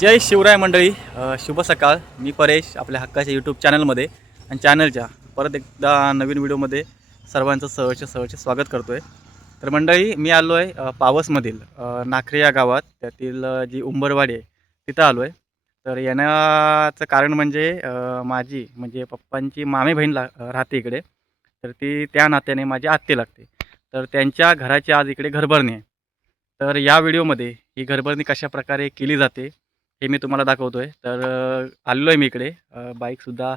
जय शिवराय मंडळी, शुभ सकाळ. मी परेश आपल्या हक्काच्या यूट्यूब चॅनलमध्ये आणि चॅनलच्या परत एकदा नवीन व्हिडिओमध्ये सर्वांचं सहर्ष स्वागत करतो आहे. तर मंडळी, मी आलो आहे पावसमधील नाखरे या गावात, त्यातील जी उंबरवाडी आहे तिथं आलो आहे. तर येण्याचं कारण म्हणजे माझी म्हणजे पप्पांची मामी बहीण राहते इकडे. तर ती त्या नात्याने माझी आत्ते लागते. तर त्यांच्या घराची आज इकडे घरभरणी आहे. तर या व्हिडिओमध्ये ही घरभरणी कशाप्रकारे केली जाते हे मी तुम्हाला दाखवतो आहे. तर आलेलो आहे मी इकडे, बाईकसुद्धा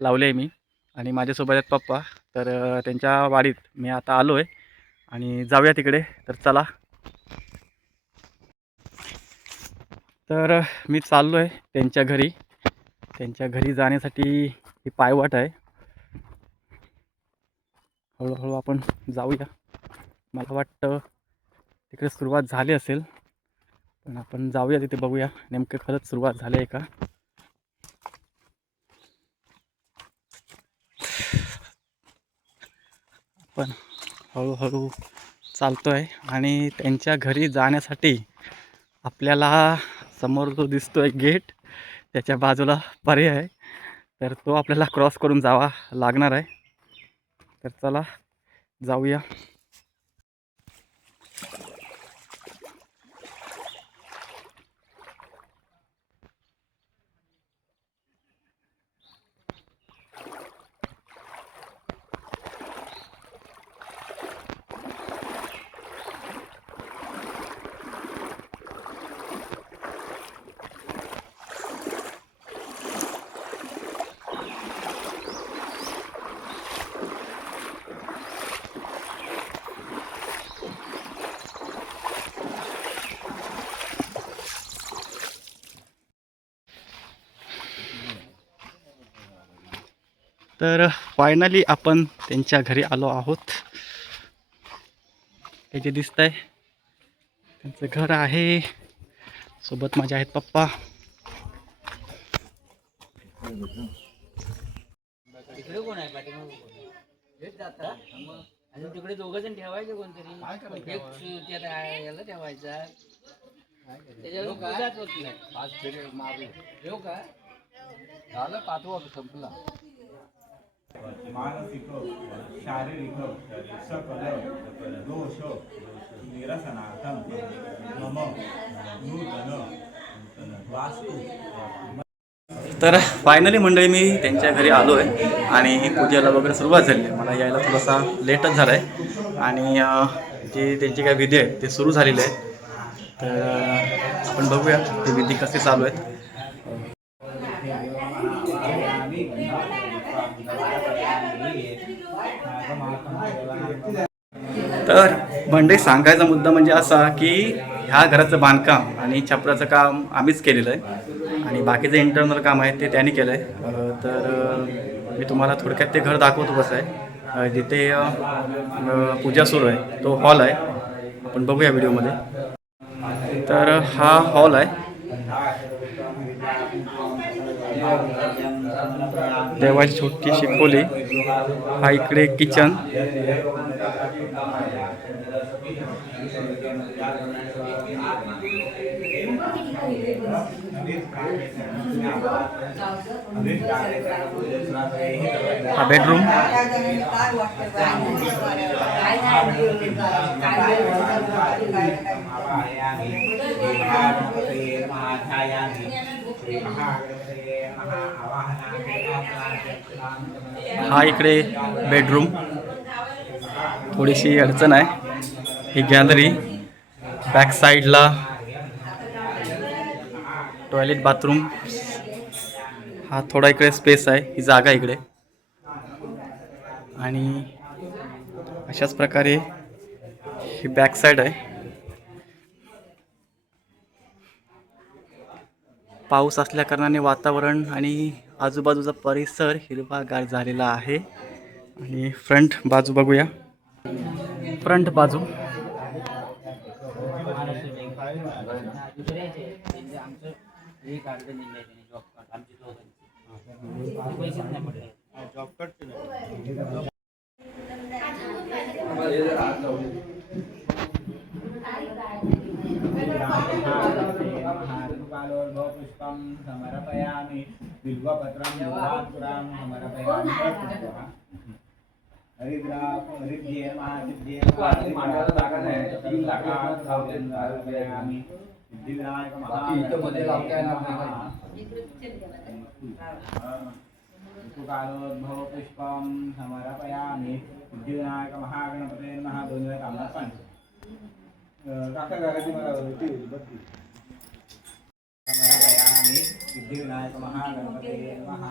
लावली आहे मी आणि माझ्यासोबत आहेत पप्पा. तर त्यांच्या वाडीत मी आता आलो आहे आणि जाऊया तिकडे. तर चला. तर मी चाललो आहे त्यांच्या घरी. त्यांच्या घरी जाण्यासाठी ही पायवाट आहे. हळूहळू आपण जाऊया. मला वाटतं तिकडे सुरुवात झाली असेल, पण आपण जाऊया तिथे, बघूया नेमकं खरंच सुरुवात झाली आहे का. पण हळूहळू चालतो आहे आणि त्यांच्या घरी जाण्यासाठी आपल्याला समोर जो दिसतो आहे गेट, त्याच्या बाजूला पर्याय आहे. तर तो आपल्याला क्रॉस करून जावा लागणार आहे. तर चला जाऊया. तर फायनली आपण त्यांच्या घरी आलो आहोत. हे जे दिसत आहे त्यांचं घर आहे. सोबत माझे आहेत पप्पा. तिकडे कोण आहे पाठीमागे? अजून तिकडे दोघं जण ठेवायचे कोणतरी. एक याला ठेवायचा. त्याच्यावर पूजाच होत नाही. ठेवू का? झालं, पाठवा संपला. मानसिक शारीरिक सकल दोष निरसनार्थम मम नूतन वास्तु. तर फायनली मंडळी मी त्यांच्या घरी आलो आहे आणि पूजेला वगैरे सुरुवात झाली आहे. मला यायला थोडासा लेटच झाला आहे आणि जे त्यांची काय विधी आहेत ते सुरू झालेले आहेत. तर आपण बघूया ते विधी कसे चालू आहेत. तर मंडळी, सांगायचा मुद्दा म्हणजे असा की ह्या घराचं बांधकाम आणि छपराचं काम आम्हीच केलेलं आहे आणि बाकीचं इंटरनल काम आहे ते त्यांनी केलं आहे. तर मी तुम्हाला थोडक्यात ते घर दाखवतो कसं आहे. जिथे पूजा सुरू आहे तो हॉल आहे. आपण बघूया व्हिडिओमध्ये. तर हा हॉल आहे. देवाची छोटीशी खोली. हा इकडे किचन. हा बेडरूम. हा इकडे बेडरूम. थोडीशी अडचण आहे. ही गॅलरी. बॅक साईडला टॉयलेट बाथरूम. हा थोडा इकडे स्पेस आहे, ही जागा इकडे. आणि अशाच प्रकारे ही बॅक साईड आहे. पाऊस असल्या कारणाने वातावरण आणि आजूबाजूचा परिसर हिरवागार झालेला आहे. आणि फ्रंट बाजू बघूया. फ्रंट बाजू ऋतुकालोद्भव पुष्पं समर्पयामि बिल्वपत्रं बिल्वाङ्कुरां समर्पयामि हरिद्राहरिद्ये महासिद्ध्ये समर्पयामि सिद्धिविनायक ऋतुकालोद्भव पुष्पं समर्पयामि सिद्धिविनायक महागणपते नमः दोन वेळा कामना पाणी काका घराची मला होती बघ समर्पयामि सिद्धिविनायक महागणपते नमः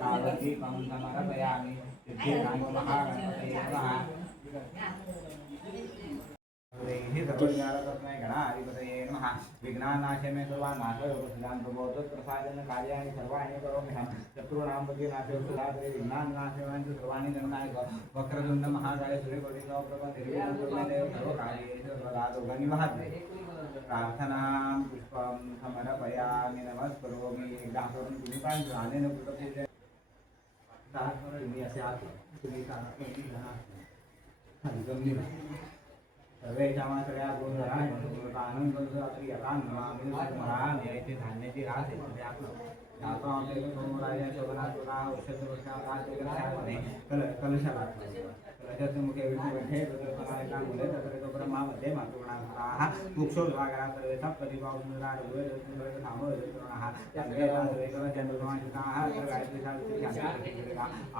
तावतीपं समर्पयामि सिद्धिविनायक महागणपते नमः हे सर्वज्ञानरत्नाय गणाधिपतये नमः विघ्नानाशे मे सर्वानाशो योगसिद्धां प्रबोधोत् प्रसादेन कार्याणि सर्वाणि करोम्यहं शत्रूणां मध्ये नाशो सुधाकरे विघ्नानाशेन सर्वाणि दण्डाय वक्रतुण्ड महाकाय सूर्यकोटि समप्रभ निर्विघ्नं सर्वकार्येषु सर्वदा योगानि वहते प्रार्थनां पुष्पं समर्पयामि नमस्करोमि एकदा करून तुम्ही पण झालेलं कृतपूजे तुम्ही असे आहात तुम्ही गमली सर्वेच्या सगळ्या गोंधळा आनंद रात्री येथे धान्याची रास येते आपलं जातो आमच्या सोमराजा शोभनाथुरा औषध कलशाला कलशाचे मुखे विठे प्रदर्शनाला मुले तत्र तो ब्रह्मामध्ये मातृगणाः मुक्षोद्भागरा सर्वे सप्तती पावसुंदरा रघुवे थांबव जत्रणः चंद्रेला सर्वे कल चंद्रमांशिकाः गायत्री सावित्री शांती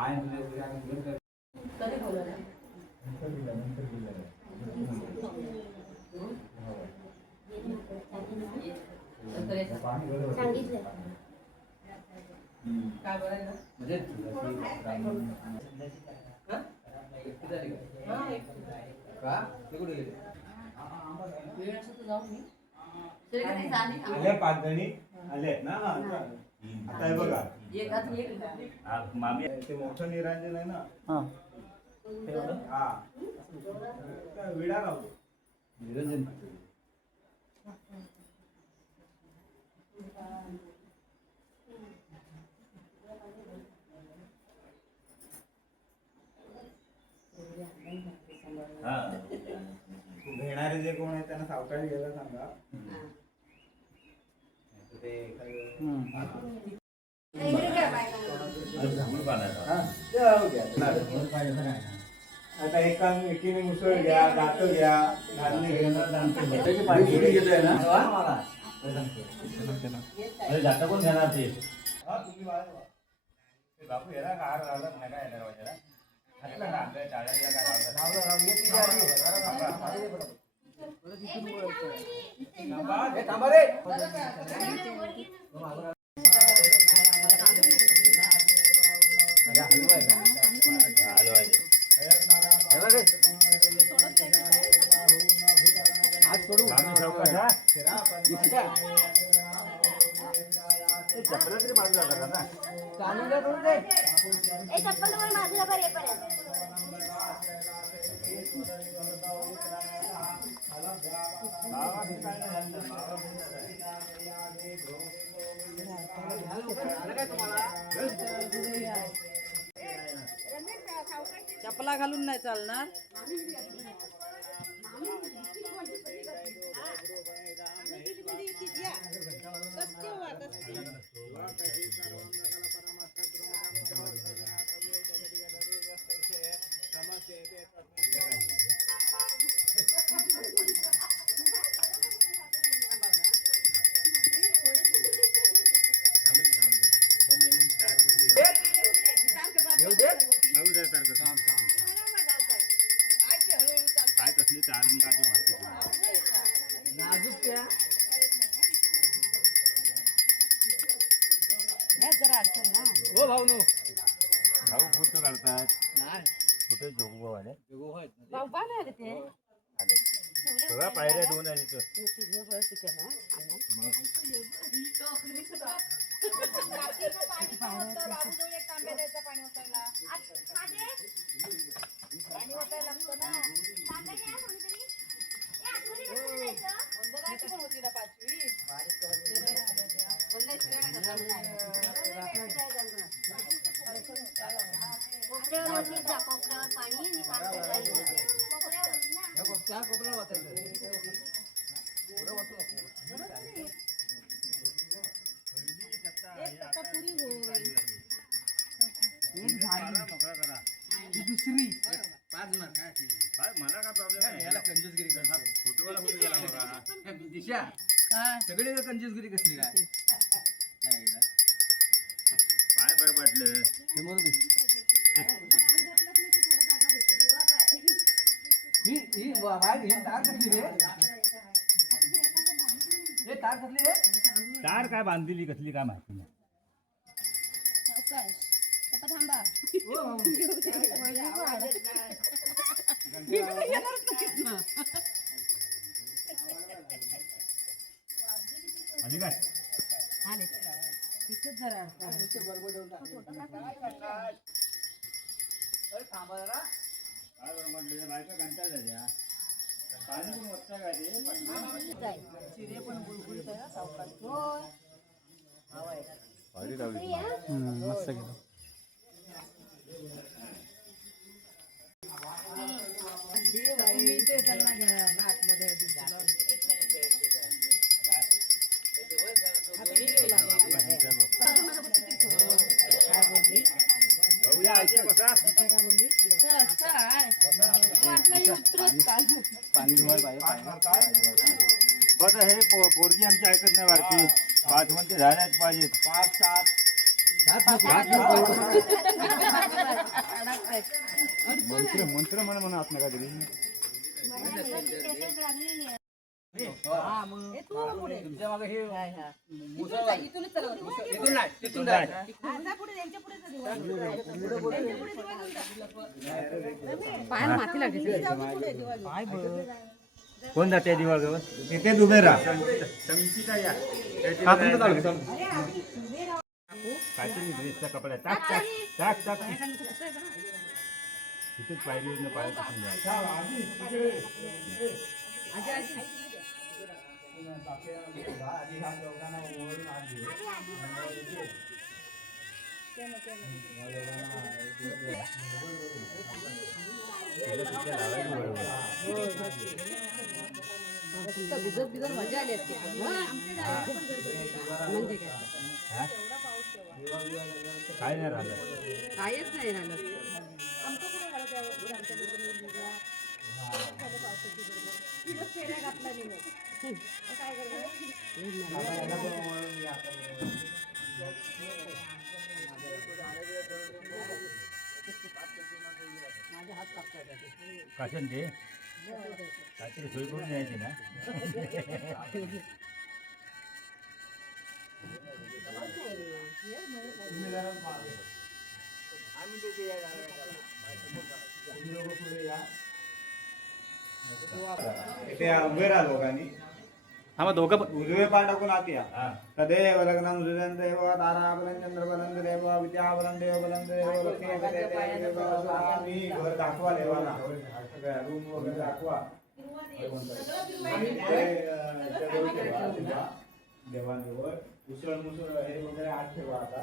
आयन पूजा कधी बोलला नंतर सांगितलं काय बोलायला म्हणजे का ते कुठे गेले वेळ असं तर जाऊ मी आले 5 जणी आले ना आता हे बघा मामी ते मोठं निरांजन आहे ना हा विडा राहतो निरंजन घेणारे जे कोण आहे त्यांना सावकाळी घ्यायला सांगा ते आता एकीने मुसळ घ्या गातो घ्या घालणे जाता कोण घेणार ते तुम्ही बापू येणार का हार घालत नाही काय येणार चप्पल तरी बाजूला करा ना चप्पल माझ्या बरे चपला घालून नाही चालणार काय कसली चारणी का जरा अडचण ना हो भाऊ नो भाऊ फोटो काढतात नाही कुठे जोगो आले भाऊ पाहा ना ते सगळ्या पायऱ्या 2 आहे तिथं कोपऱ्यावर पाणी चहा कोपऱ्यावर वाचायचं दिशा काय सगळे कंजूसगिरी कसली काय पाय बरं पडलं. हे म्हणू दे. ही बाहेर ही तार कसली रे हे तार कसली रे तार काय बांधलेली कसली काय माहिती नाही. थांबा आणि काय आले तिथेच जरा थांबा जरा काय बरं म्हटलं बायका कंटाळ झाल्या. पाणी पण वाजता काय ते चिरे पण बुलबुल सावकाश मस्त गेलं. तुम्ही ते त्यांना घ्या ना आतमध्ये काय बोलली बघूया ऐकूया बसा. काय बोलली काय पाणी धुवायला बघा हे पोरगी आमची ऐकत नाही बारकी. 5 म्हणते झाल्याच पाहिजेत. 5 7 मंत्र मंत्र म्हणा आत नका तरी. हा मग तुमच्या मागे हे काय हा मुसळ इथूनच चालवतो इथून नाही तिथून नाही पायाला माती लागते पाय बघ कोण जाते दिवाळगवर? तिथे उभे राहा. संगीता या हा तुमचं चालू आहे, चालू. काहीतरी ड्रेसचा कपडा टाक टाक टाक टाक. तिथेच पायरीवरनं पाय टाकून द्यायचं. भिजत भिजत मजा आली असते म्हणजे काय काय नाही राहिलं. कायच नाही राहिलं काशन ते काहीतरी सोय करून द्यायची ना. इथे उभे राहा लोकांनी. हा मग दोघं पण उजवे पाय टाकून आत या. हा तदेव लग्नं सुजन देव ताराबलं चंद्रबलं देव विद्याबलं देव बलं देव लक्ष्मीबलं देव स्वामी. घर दाखवा देवाला. सगळ्या रूम वगैरे दाखवा. देवांजवळ उसळ मुसळ हे वगैरे आत ठेवा. आता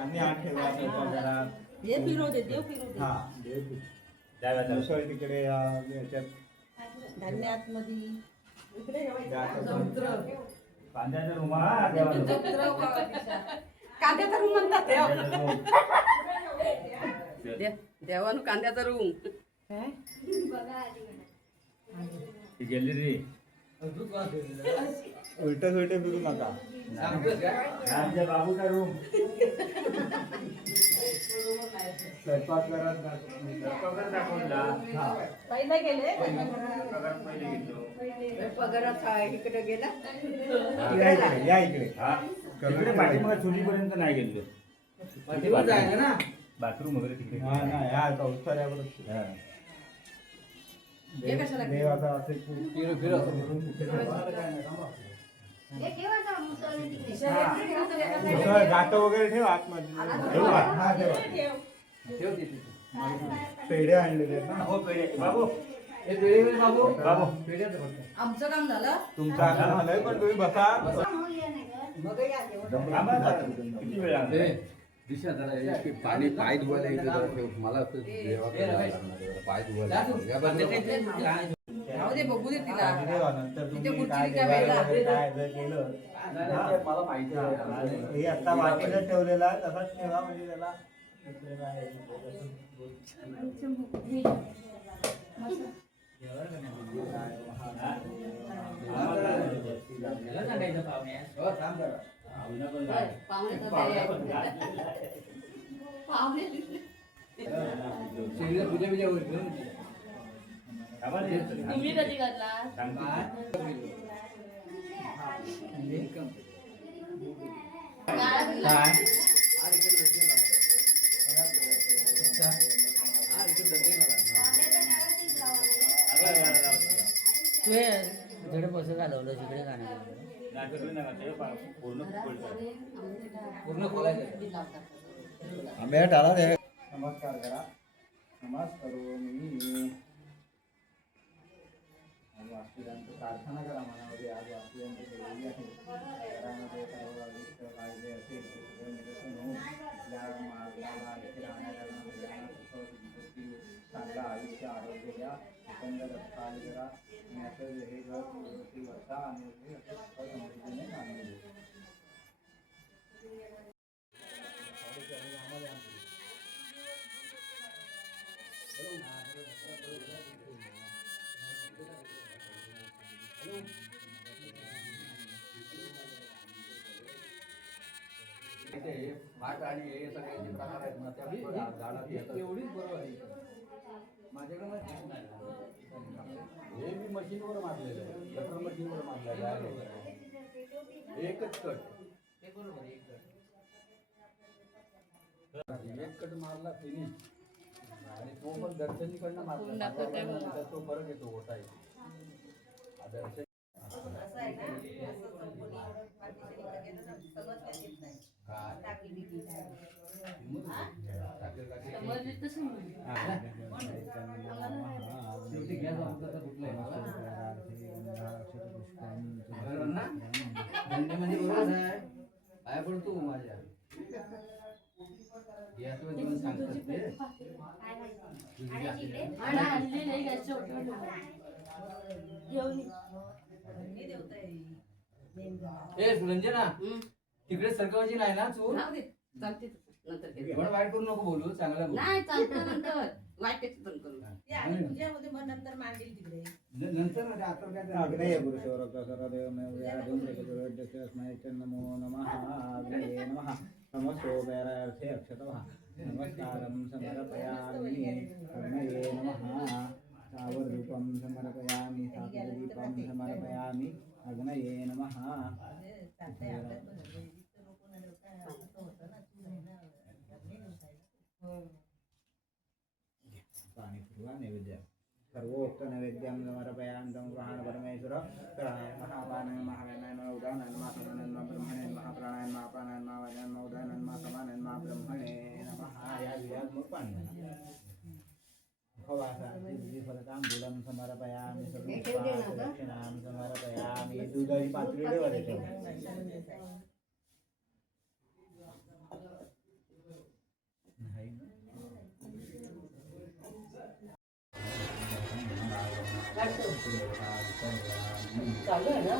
आणि आत ठेवा घरात. हे फिरव दे देव फिरव दे हा देव द्याव्या उसळ तिकडे याच्यात धान्य आतमध्ये कांद्याचा रुमाल कांद्याचा रूम म्हणतात देवानं कांद्याचा रूम काय ती गॅलरी उलट सुलट फिरू नका. आमच्या बाबूचा रूम. स्वयंपाक करत पगार दाखवला. पहिला गेले पगार पहिले घेतो. पगारात इकडे गेला या इकडे या इकडे. हा तिकडे पाठीमागे चुलीपर्यंत नाही गेलो. जायचं ना बाथरूम वगैरे तिकडे. हा ना या चौथऱ्यावरच. हा. हे कशाला देव आता असे फिरो फिरो गाठ वगैरे ठेव आतमध्ये. हा ठेवा. ठेव तिथे पेढे आणलेले आहेत ना. हो पेढे बाबू हे पेढे बाबू बाबू पेढ्याचं फक्त आमचं काम झालं तुमचं आता झालंय पण तुम्ही बसा. थांबा जरा. किती वेळ लागला? दिशा जरा हे पाणी पाय धुवायला इथे जरा ठेव. मला असं देवाकडे जायला लागणार आहे. पाय धुवायला या बाजूला. राहू दे बघू दे तिला आधी ठेवा. नंतर तिथे तुम्ही खुर्ची काय रिकामी जेवायला आहे. वगैरे काय जर केलं मला माहिती आहे आणि हे आता वाटीला ठेवलेला आहे तसाच ठेवा म्हणजे त्याला दुसरं काय याला सांगायचं पाहुण्या. हो, थांब जरा. सगळी पूजा बिजा होईल घेऊन ये. तुम्ही कधी करला धड कसं घालवलं तिकडे गाणं पूर्ण खोलायचं. नमस्कार करा. नमस्कार मी वास्तुदांची प्रार्थना करा मनामध्ये. आज वास्तुदांची बोलली आहे घरामध्ये सर्व अनिष्ट कायदे असेल ते सगळे निरसन होऊन आपल्या मार्गाला इथे राहणाऱ्या सगळ्यांना सुख समृद्धी चांगलं आयुष्य आरोग्य द्या. एकंदर रक्षाली करा आणि असं हे घर व्यवस्थित वर्षा आणि सुख समृद्धीने चांगले दे. इथे फाट आणि हे सगळे जे प्रकार आहेत ना त्या झाडात येतात. एवढीच बरोबर आहे. माझ्याकडे हे मी मशीनवर मारलेलं आहे. यंत्र मशीनवर मारलेलं आहे. एकच कट. एक कट मारला फिनिश. आणि तो पण दर्शनीकडनं मारला. माझ्याकडनं तो फरक येतो होता येतो. दर्शन म्हणजे बरोबर आहे. काय पडतो माझ्या याचं जीवन सांगतात ते. ए सुरंजना तिकडे सरकवायची नाही ना चूर. एवढं वाईट करू नको बोलू. चांगलं बोलू. नंतर मांडील तिकडे नंतर म्हणजे आता काय अग्नेय पुरुषोरक सर्वदेव नमो नमः. अग्नये नमः. नमस्ते वैरार्थे अक्षतः. नमस्कारं समर्पयामि. अग्नये नमः. सावधूपं समर्पयामि. सात्वदीपं समर्पयामि. अग्नये नमः. पाणी फिरवा नैवेद्य. सर्वोक्त नैवेद्यं समर्पयामि. तं ग्रहाण परमेश्वर. प्राणाय महापानाय महाव्यानाय उदानाय महासमानाय ब्रह्मणे महाप्राणाय महाप्राणाय महावानाय उदानाय महासमानाय महाब्रह्मणे नमः. या विराज मग पाणी फलतांबूलं समर्पयामि. दक्षिणां समर्पयामि. दुधाची पातळी चालू आहे ना.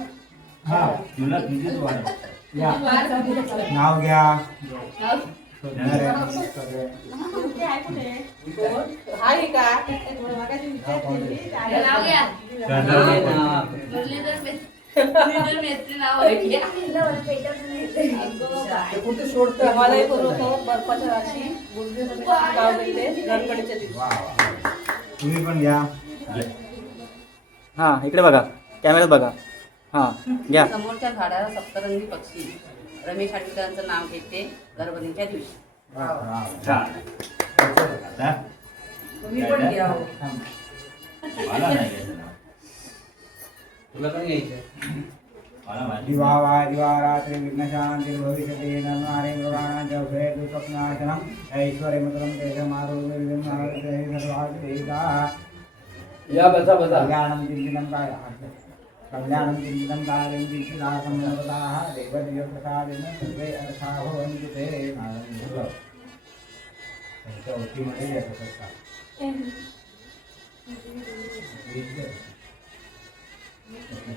नाव घ्या. आहे का मगाशी विचारली नाव घ्या. मुरलीधर मेस्त्री नाव आहे. कुठे सोडतं हिमालय पर्वतावर बर्फाच्या राशी गाव गेले गणपतीच्या दिवशी. तुम्ही पण घ्या. हां इकडे बघा. कॅमेऱ्यात बघा. हां घ्या. समोरच्या झाडाला सप्तरंगी पक्षी रमेश आटकरांचं नाव घेते गर्भवतीच्या दिवशी. तुम्ही पण घ्या. तुला पण घ्यायचं. दिवा रात्रि विघ्नशांति भविष्यति. नरनारी मृगाणां भयदु स्वप्नाशनम् ऐश्वर्यमतरं तेजमारोग्यं सर्वाधिदेवता. या बसा बसा. कल्याणं चिन्तितं कल्याणं चिन्तितं कार्यं चिन्तितार्थं सर्वदाः देवदेवप्रसादेन सर्वे अर्था भवन्तु ते. चौथीमध्ये येत असतात.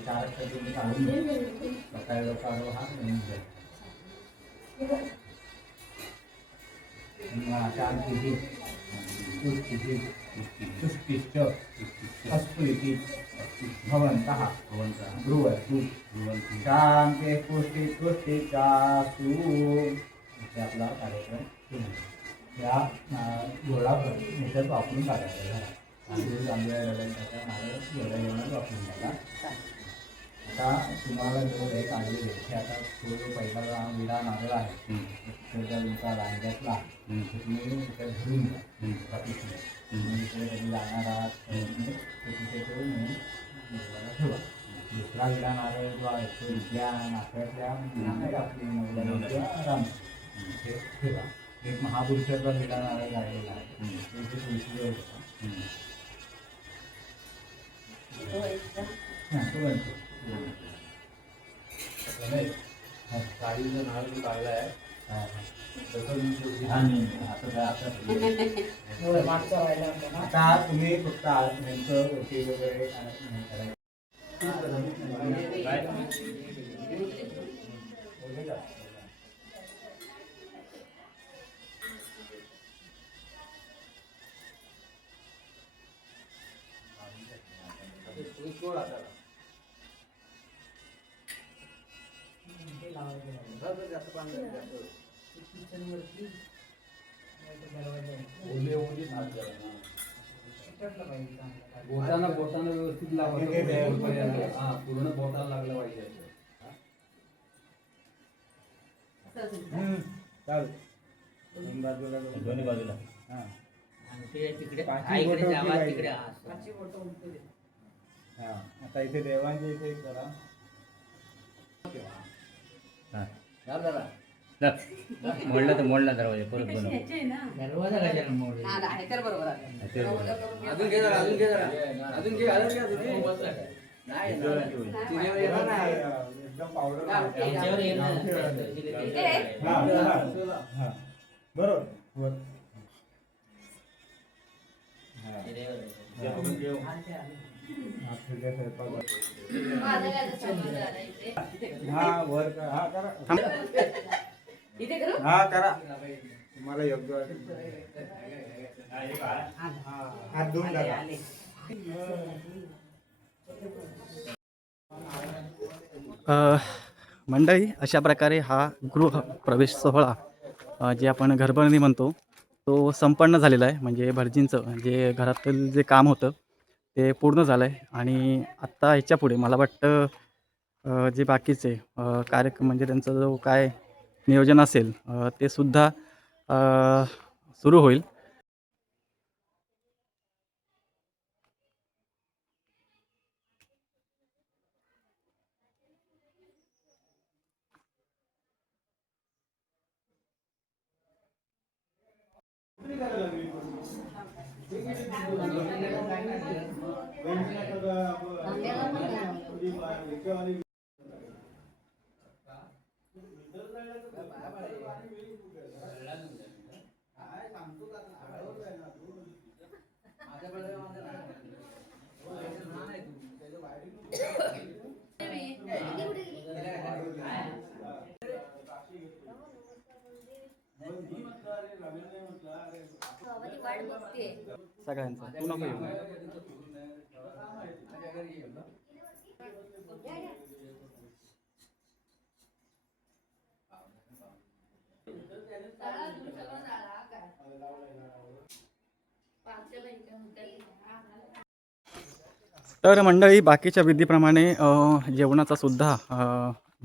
चार अक्षर काढून सकाळी लवकर हा शांती तुष्टिश्च अस्फुलिति भवन्तः ब्रुवन्तु शान्ते पुष्टि तुष्टिकासु इथे आपला कार्यक्रम सुरू होतो. या गोळावर ह्याच्यात वापरून टाकायचं घरात. तांदूळ आंब्या डब्याच्या नारळ एवढ्या जेवणात वापरून टाका. आता तुम्हाला जो हे काढलेले हे आता तो जो पहिला विडा नारळ आहे त्याच्या तुमचा रांग्यातला तुम्ही त्याच्यात भरून घ्या. तुम्ही इकडे कधी जाणार आहात तर तिथे तो नेहमी देवाला ठेवा. दुसरा विडा नारळ जो आहे तो इथल्या नाश्यातल्या नाही आपली नवऱ्याला राम इथे ठेवा. एक महापुरुषाचा विडा नारळ काढलेला आहे तो इथे तुळशीजवळ ठेवा. तो बनतो. काळीचा नारळ काढला आहे आता तुम्ही फक्त नेमकं ओटी वगैरे करायचं. बोटानं व्यवस्थित लावायचं. हा पूर्ण बोटाला लागलं पाहिजे. दोन्ही बाजूला तिकडे पाचवी इकडे बोटं जावा उभी तिकडे पाहिजे. हा आता इथे देवांच्या इथे करा. मोडला तर मोडला दरवाजा परत बनव. दरवाजा कशाला मोडला? हा, आहे तर बरोबर आहे. अजून घे जरा, अजून घे जरा. अजून घे, अजून घे, अजून घे. नाही एकदम पावडर त्याच्यावर येणं. बरोबर. माझं काय संबंध आला इथे? हा वर करा. हा करा. इथे करू हा करा तुम्हाला योग्य वाटेल. हात धुवून टाका. मंडळी अशा प्रकारे हा गृह प्रवेश सोहळा जे आपण घरभरणी म्हणतो तो संपन्न झालेला आहे. म्हणजे भटजींचं जे घरातील जे काम होतं ते पूर्ण झालं आहे. आणि आत्ता ह्याच्यापुढे मला वाटतं जे बाकीचे कार्यक्रम म्हणजे त्यांचं जो काय नियोजन असेल ते सुद्धा सुरू होईल. वाट बघते. सगळ्यांचा तू नको येऊ. तर मंडळी बाकीच्या विधीप्रमाणे जेवणाचा सुद्धा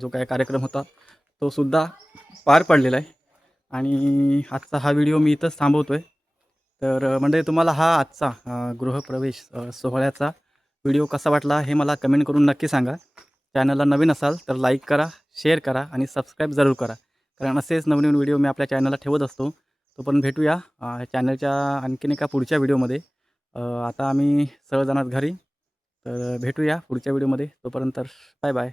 जो काय कार्यक्रम होता तो सुद्धा पार पडलेला आहे. आणि आजचा हा व्हिडिओ मी इथंच थांबवतो आहे. तर मंडळी तुम्हाला हा आजचा गृहप्रवेश सोहळ्याचा व्हिडिओ कसा वाटला हे मला कमेंट करून नक्की सांगा. चॅनलला नवीन असाल तर लाईक करा, शेअर करा आणि सबस्क्राईब जरूर करा. कारण असेच नवनवीन व्हिडिओ मी आपल्या चॅनलला ठेवत असतो. तोपर्यंत भेटूया चॅनलच्या आणखीन एका पुढच्या व्हिडिओमध्ये. आता आम्ही सर्वजणात घरी. तर भेटूया पुढच्या व्हिडिओमध्ये. तोपर्यंत बाय बाय.